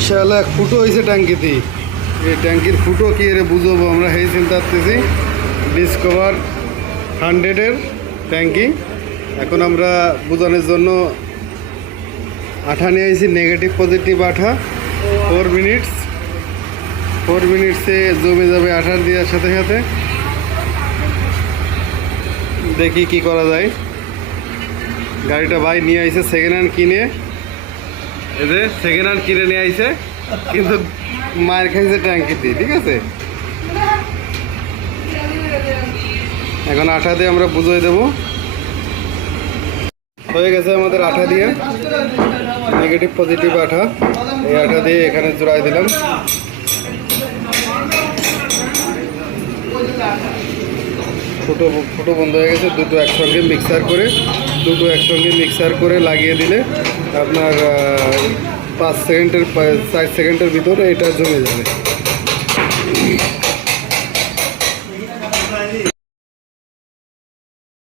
বিশাল এক ফুটো হয়েছে ট্যাঙ্কিতে। এই ট্যাঙ্কির ফুটো কি এর বুঝবো আমরা, এই চিন্তা করতেছি। ডিসকভার 100-এর ট্যাঙ্কি। এখন আমরা বুঝানোর জন্য আঠা নিয়ে আইছি, নেগেটিভ পজিটিভ আঠা। 4 মিনিটসে জমে যাবে আঠা দেওয়ার সাথে সাথে। দেখি কি করা যায়। গাড়িটা ভাই নিয়ে আইছে সেকেন্ড হ্যান্ড কিনে, এদের সেকেন্ড হ্যান্ড কিনে নিয়ে আইছে, কিন্তু মায়ের খাইছে ট্যাঙ্কিতে। ঠিক আছে, এখন আঠা দিয়ে আমরা বুঝিয়ে দেবো। হয়ে গেছে আমাদের আঠা দিয়ে, নেগেটিভ পজিটিভ আঠা। এই আঠা দিয়ে এখানে জোড়াই দিলাম। ফুটো বন্ধ হয়ে গেছে। দুটো একসঙ্গে মিক্সার করে লাগিয়ে দিলে আপনার 4 সেকেন্ডের ভিতরে এটা জমে যাবে।